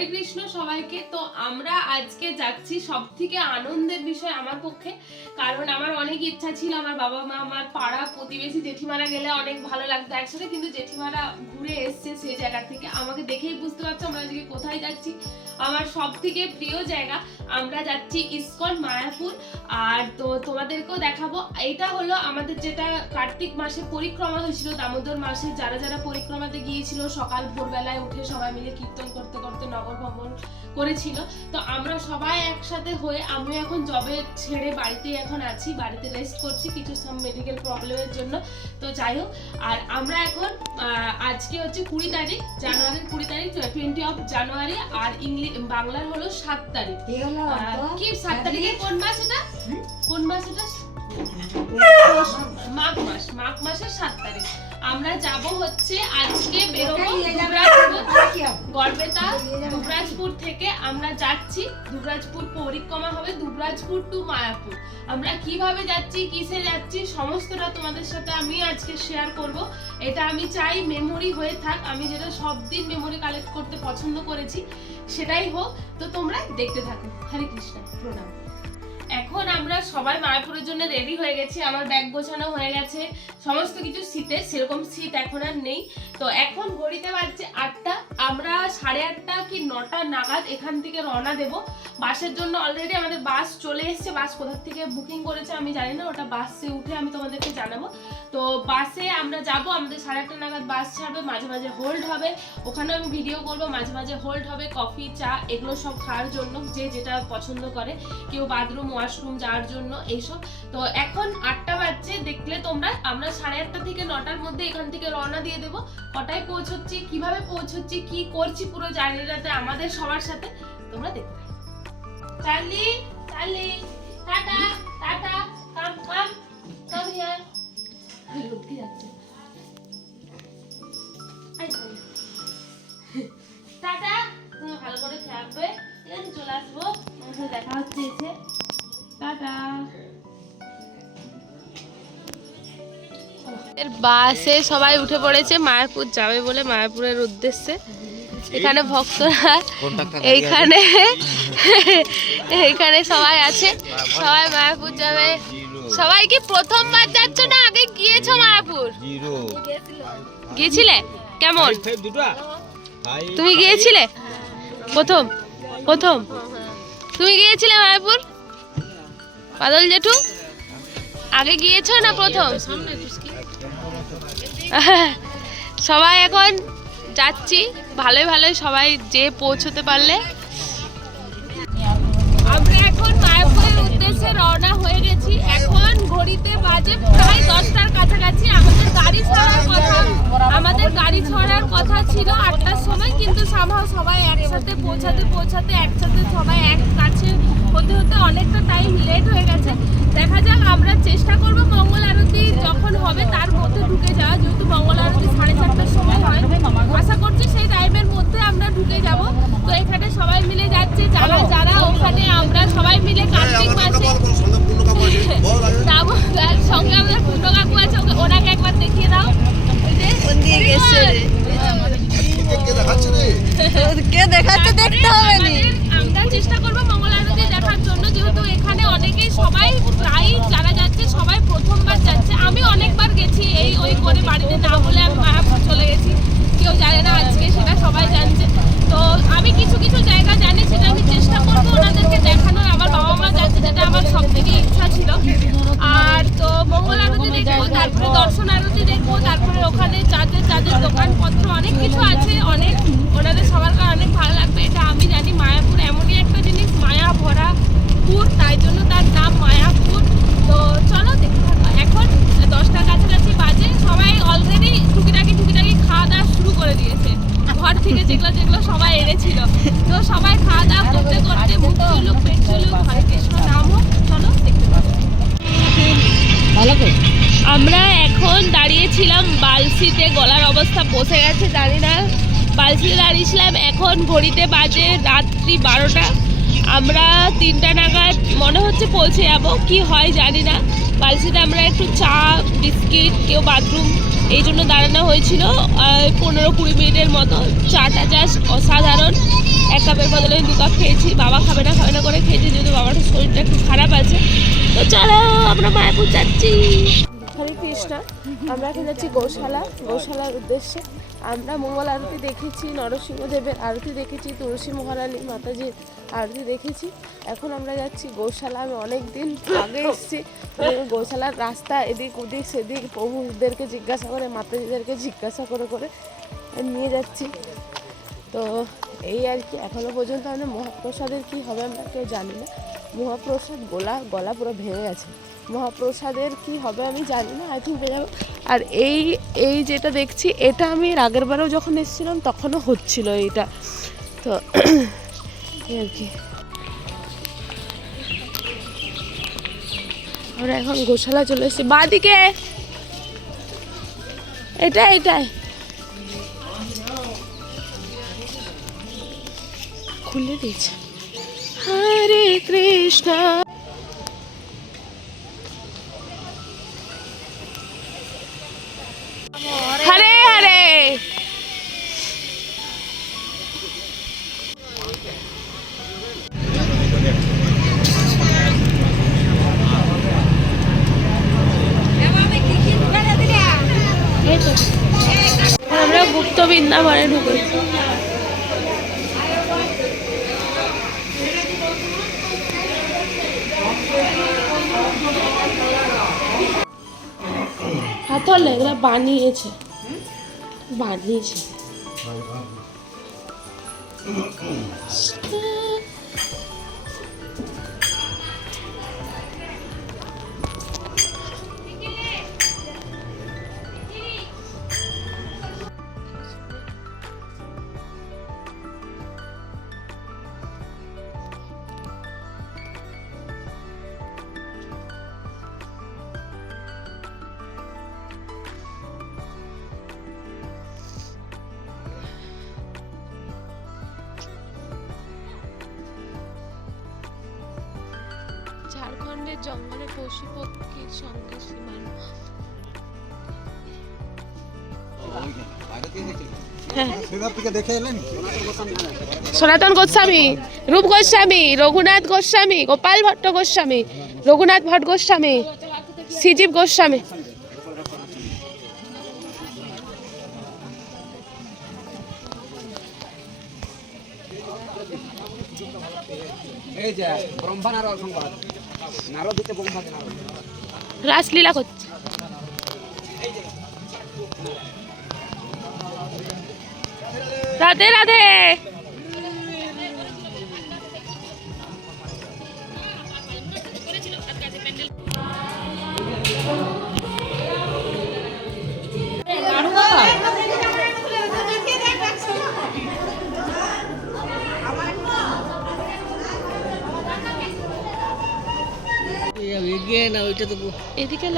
হরে কৃষ্ণ সবাইকে। তো আমরা আজকে যাচ্ছি সবথেকে আনন্দের বিষয় আমার পক্ষে, কারণ আমার অনেক ইচ্ছা ছিল আমার বাবা মা আমার পাড়া প্রতিবেশী জেঠিমারা গেলে অনেক ভালো লাগতো একসাথে, কিন্তু জেঠিমারা ঘুরে এসছে সেই জায়গা থেকে। আমাকে দেখেই বুঝতে পারছো আমরা আজকে কোথায় যাচ্ছি। আমার সবথেকে প্রিয় জায়গা, আমরা যাচ্ছি ইসকন মায়াপুর। আর তো তোমাদেরকেও দেখাবো। এটা হলো আমাদের যেটা কার্তিক মাসে পরিক্রমা হয়েছিল, দামোদর মাসে যারা যারা পরিক্রমাতে গিয়েছিল সকাল ভোরবেলায় উঠে সবাই মিলে কীর্তন করতে করতে নগর ভ্রমণ করেছিল। তো আমরা সবাই একসাথে হয়ে, আমি এখন জবে ছেড়ে বাড়িতেই এখন আছি, বাড়িতে রেস্ট করছি কিছু মেডিকেল প্রবলেমের জন্য। তো যাই হোক, আর আমরা এখন আজকে হচ্ছে 20 তারিখ, জানুয়ারির 20 তারিখ, 20 অফ জানুয়ারি, আর বাংলার হলো 7 তারিখ। কি 7 তারিখে কোন মাস এটা? কোন মাস এটা? মাঘ মাস। মাঘ মাসের 7 তারিখ আমরা যাব হচ্ছে, আজকে বেরোবো গড়বেতা দুবরাজপুর থেকে। আমরা যাচ্ছি দুবরাজপুর, পরিক্রমা হবে দুবরাজপুর টু মায়াপুর। আমরা কিভাবে যাচ্ছি, কিসে যাচ্ছি, সমস্তটা তোমাদের সাথে আমি আজকে শেয়ার করব। এটা আমি চাই মেমোরি হয়ে থাক, আমি যেটা সব দিন মেমোরি কালেক্ট করতে পছন্দ করেছি সেটাই হোক। তো তোমরা দেখতে থাকো। হরে কৃষ্ণ, প্রণাম। এখন আমরা সবাই মায়াপুরের জন্য রেডি হয়ে গেছি, আমার ব্যাগ গোছানো হয়ে গেছে, সমস্ত কিছু শীতে, সেরকম শীত এখন আর নেই। তো এখন ঘড়িতে বাজছে 8টা, আমরা 8:30 কি 9টা নাগাদ এখান থেকে রওনা দেব। বাসের জন্য অলরেডি আমাদের বাস চলে এসেছে, বাস কোথা থেকে বুকিং করেছে আমি জানি না, ওটা বাসে উঠে আমি তোমাদেরকে জানাবো। তো বাসে আমরা যাব, আমাদের 8:30 নাগাদ বাস ছাড়বে, মাঝে মাঝে হোল্ড হবে, ওখানেও আমি ভিডিও করবো, মাঝে মাঝে হোল্ড হবে, কফি চা এগুলো সব খাওয়ার জন্য, যে যেটা পছন্দ করে, কেউ বাথরুম ওয়াশরুম যাওয়ার জন্য এইসব। তো এখন 8টা বাজছে, দেখলে তোমরা। আমরা 8:30 থেকে 9টার মধ্যে এখান থেকে রওনা দিয়ে দেবো। কটায় পৌঁছচ্ছি, কিভাবে পৌঁছচ্ছি, কি করছি, পুরো জার্নিটাতে আমাদের সবার সাথে তোমরা দেখতে থাকো। Charlie, Charlie, tata, tata, come come come here. লুকি যাচ্ছে। টাটা, তুমি ভালো করে থাকবে, ঠিক আছে? চলে আসবো, তোমার সাথে দেখা হচ্ছে এসে। টাটা। বাসে সবাই উঠে পড়েছে, মায়াপুর যাবে বলে, মায়াপুরের উদ্দেশ্যে। এখানে ভক্তরা এইখানে সবাই আছে, সবাই মায়াপুর যাবে। সবাই কি প্রথমবার যাচ্ছ না আগে গিয়েছো মায়াপুর? গিয়েছিলে? কেমন? তুমি গিয়েছিলে প্রথম? প্রথম তুমি গিয়েছিলে মায়াপুর? বাদল জেঠু আগে গিয়েছো না প্রথম? সবাই এখন যাচ্ছি, ভালোই ভালোই সবাই যে পৌঁছতে পারলে। আমরা এখন মায়াপুরের উদ্দেশ্যে রওনা হয়ে গেছি। এখন ঘড়িতে বাজে প্রায় 10টার কাছাকাছি। আমাদের গাড়ি ছাড়ার কথা ছিল 8টার সময়, কিন্তু সবাই একসাথে পৌঁছাতে একসাথে সবাই এক কাছে হতে হতে অনেকটা টাইম লেট হয়ে গেছে। দেখা যাক, আমরা চেষ্টা করব মঙ্গল আরতি যখন হবে তার মধ্যে ঢুকে যাওয়া, যেহেতু মঙ্গল আরতি 4:30টার সময় হয়। আশা করছি সেই টাইমের মধ্যে আমরা ঢুকে যাব। তো এখানে সবাই মিলে যাচ্ছে, যারা যারা ওখানে আমরা সবাই মিলে কার্তিক মাসে যাবো। সঙ্গে আমাদের পূর্ণ কাকু আছে, ওনাকে একবার দেখিয়ে দাও। আমরা চেষ্টা করবো মঙ্গল আরতি দেখার জন্য, যেহেতু এখানে অনেকেই সবাই প্রায় যারা যাচ্ছে সবাই প্রথমবার যাচ্ছে। আমি অনেকবার গেছি, ওই করে বাড়িতে না বলে আমি মায়াপুর চলে গেছি, কেউ জানে না আজকে, সেটা সবাই জানছে। তো আমি কিছু কিছু জায়গা জানি, সেটা আমি চেষ্টা করবো ওনাদেরকে দেখানোর। আমার বাবা মা যাচ্ছে, যেটা আমার সব থেকে ইচ্ছা ছিল। আর তো মঙ্গল আরতি দেখবো, তারপরে দর্শন আরতি দেখবো, তারপরে ওখানে চাঁদের দোকানপত্র অনেক কিছু আছে, অনেক ওনাদের সবার অনেক ভালো লাগবে। এটা আমি জানি, মায়াপুর এমনই একটা জিনিস, মায়া ভরা পুর, তাই জন্য তার নাম মায়াপুর। তো চলো দেখতে থাকো। এখন 10টার কাছাকাছি বাজে, সবাই অলরেডি টুকিটাকি খাওয়া দাওয়া শুরু করে দিয়েছে, ঘর থেকে যেগুলো সবাই এনেছিল। তো সবাই খাওয়া দাওয়া করতে করতে মুখ চলুক, পেট চলুক, হরে কৃষ্ণ নাম হোক। চলো দেখতে থাকো। আমরা এখন দাঁড়িয়েছিলাম বালসিতে, গলার অবস্থা বসে গেছে জানি না, বালসিতে দাঁড়িয়েছিলাম। এখন ঘড়িতে বাজে রাত্রি 12টা। আমরা 3টা নাগাদ মনে হচ্ছে পৌঁছে যাবো, কি হয় জানি না। বালসিতে আমরা একটু চা বিস্কিট, কেউ বাথরুম, এই জন্য দাঁড়ানো হয়েছিল 15-20 মিনিটের মতো। চাটা জাস্ট অসাধারণ, এক কাপের বদলে 2 কাপ খেয়েছি। বাবা খাবে না করে খেয়েছি, যেহেতু বাবার শরীরটা একটু খারাপ আছে। তো চলো আমরা মায়াপুর যাচ্ছি। হরে কৃষ্ণ। আমরা এখন যাচ্ছি গৌশালার উদ্দেশ্যে। আমরা মঙ্গল আরতি দেখেছি, নরসিংহদেবের আরতি দেখেছি, তুলসী মহারানী মাতাজির আরতি দেখেছি। এখন আমরা যাচ্ছি গৌশালা। আমি অনেক দিন আগে এসেছি। গৌশালার রাস্তা এদিক ওদিক সেদিক প্রভুদেরকে জিজ্ঞাসা করে, মাতাজিদেরকে জিজ্ঞাসা করে করে নিয়ে যাচ্ছি। তো এই আর কি, এখনও পর্যন্ত আমরা মহাপ্রসাদের কী হবে আমরা কেউ জানি না। মহাপ্রসাদ গলা পুরো ভেঙে গেছে। মহাপ্রসাদের কি হবে আমি জানি না, আই থিঙ্ক পেয়ে যাবো। আর এই যেটা দেখছি, এটা আমি আগের বারেও যখন এসেছিলাম তখনও হচ্ছিল এইটা। তো আর কি আমরা এখন গোশালা চলে এসেছি। বাঁদিকে এটাই খুলে দিয়েছে। হরে কৃষ্ণ। হরে হরে। আমরা গুপ্ত বৃন্দাবনে ঢুকেছি। হাতলে এগুলো বানিয়েছে। ঝাড়খণ্ডের জঙ্গলে পশু পক্ষীর সঙ্গে সীমানো। সনাতন গোস্বামী, রূপ গোস্বামী, রঘুনাথ গোস্বামী, গোপাল ভট্ট গোস্বামী, রঘুনাথ ভট্ট গোস্বামী, শ্রীজীব গোস্বামী। রাসলীলা করছে। রাধে রাধে। এদিকে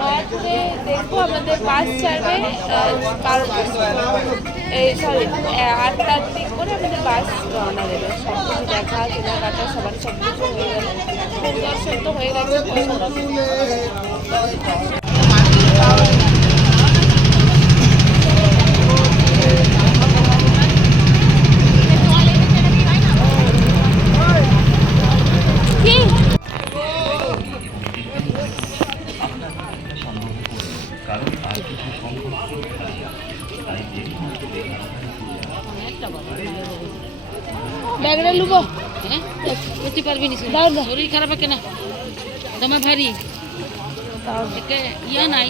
মায়াপুরে দেখবো আমাদের বাস ছাড়বে 8টার দিক করে আমাদের বাস রওনা দেবে। সব কিছু দেখা কেনাকাটা সবার সব কিছু হয়ে গেল, পরিদর্শন তো হয়ে গেছে। ব্যাগটা লুবো, হ্যাঁ করতে পারবি না, শরীর খারাপ কেন দমে ভারী ইয়া নাই।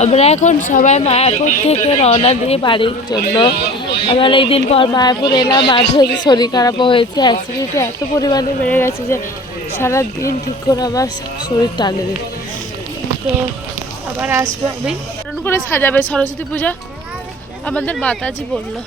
আমরা এখন সবাই মায়াপুর থেকে রওনা দিয়ে বাড়ির জন্য। আমরা অনেকদিন পর মায়াপুর এলাম। মাঝে শরীর খারাপ হয়েছে, অ্যাসিডিটি এত পরিমাণে বেড়ে গেছে যে সারাদিন ঠিক করে আমার শরীর টানে দিই। তো আবার আসবো আমি। করে সাজাবে সরস্বতী পূজা আমাদের মাতাজি বললো।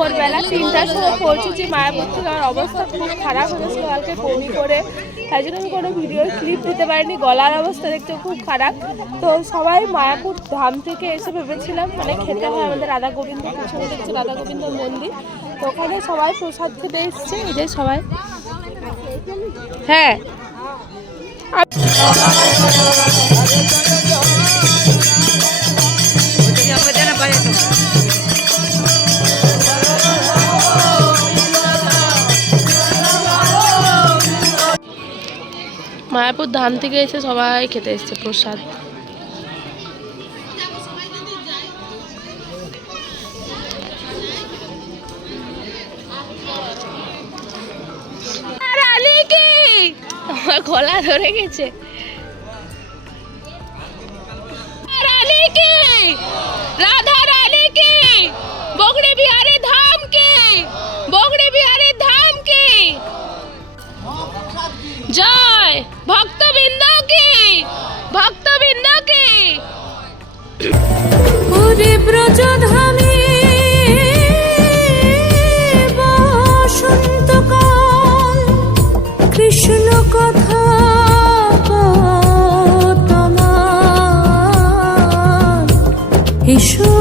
ভোরবেলা 3টার সময় পৌঁছেছি মায়াপুর থেকে। আমার অবস্থা খুব খারাপ হয়েছিল কালকে বমি করে, তাই জন্য আমি কোনো ভিডিওর ক্লিপ দিতে পারিনি। গলার অবস্থা দেখতে খুব খারাপ। তো সবাই মায়াপুর ধাম থেকে এসে ভেবেছিলাম মানে খেতে হয় আমাদের রাধা গোবিন্দ, পিছনে দেখছি রাধা গোবিন্দ মন্দির, তো ওখানে সবাই প্রসাদ খেতে এসছে। এই যে সবাই, হ্যাঁ মায়াপুর ধাম থেকে এসে সবাই খেতে এসছে প্রসাদ। আমার গলা ধরে গেছে। রাধা রানী কি, বগড়ে বিহারে ধাম কি, বগড়ে বিহারে ধাম কি জয়, ভক্তবৃন্দ কি, ভক্তবৃন্দ কি। পুরী ব্রজধামে বসন্তকাল, কৃষ্ণ কথা তোমার এসো